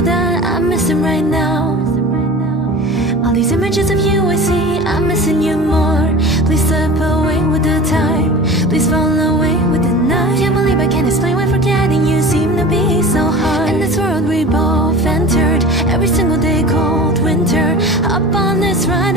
feel that I'm missing right now. All these images of you I see, I'm missing you more. Please step away with the time, please fall away with the night. Can't believe I can't explain why forgetting you seem to be so hard. In this world we both entered, every single day cold winter. Up on this ride